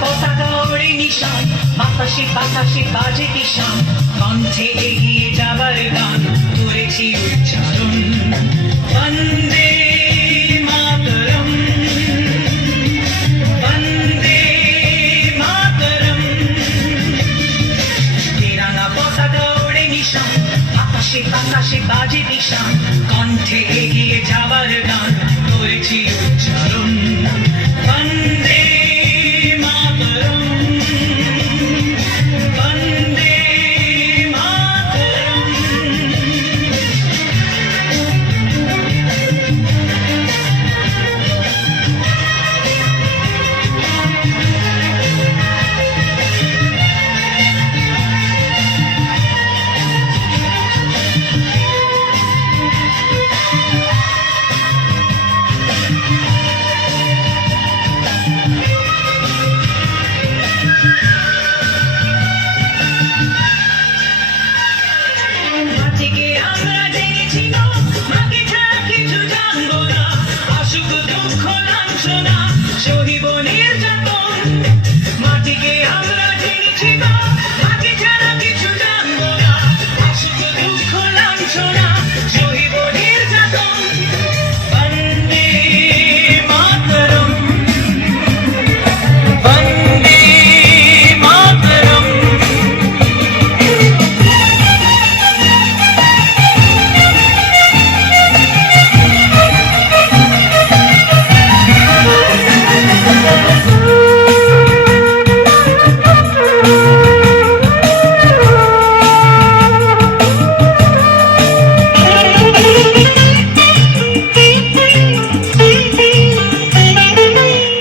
পতাকা ওড়ে নিশান, বাতাসে বাতাসে বাজে কিষান, কণ্ঠে এগিয়ে যাবার গান করেছি উচ্চারণ। বন্দে মাতরম, বন্দে মাতরম। তেরাঙ্গা পতাকা ওড়ে নিশান, বাতাসে বাতাসে বাজে কিষান, কণ্ঠে এগিয়ে যাবার গান করেছি উচ্চারণ। বন্দে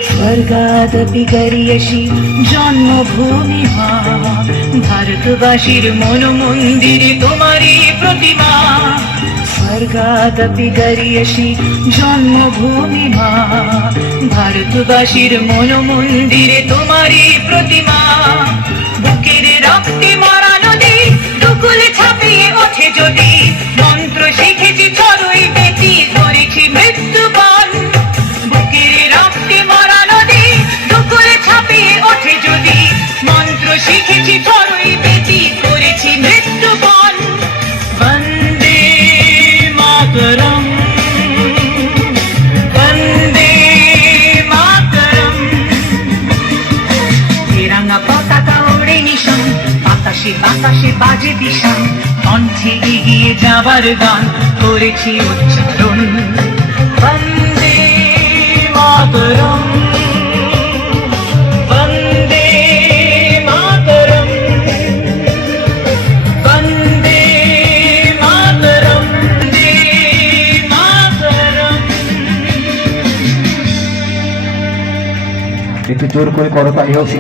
স্বর্গাদপি গরিয়সী জন্মভূমি মা, ভারতবাসীর মন মন্দিরে তোমারই প্রতিমা। স্বর্গাদপি গরিয়সী জন্মভূমি মা, ভারতবাসীর মন মন্দিরে তোমারই প্রতিমা। বুকের রক্তে মরা নদী দুকুলে ছাপিয়ে ওঠে যদি, মন্ত্র শিখেছি চড়ুই বেটি করেছি মৃত্যুবরণ। বুকের রক্তে মরা নদী দুকুলে ছাপিয়ে ওঠে যদি, মন্ত্র শিখেছি চড়ুই বেটি করেছি মৃত্যুবরণ। বন্দে মাতরম, বন্দে মাতরম। তেরাঙ্গা পতাকা ওড়ে নিশান, বাতাসে বাতাসে বাজে দিশান, কণ্ঠে এগিয়ে যাবার গান করেছি উচ্চারণ। বন্দে মাতরম, বন্দে মাতরম, বন্দে মাতরম, বন্দে মাতরম। একটু জোর করে করতালি হোক।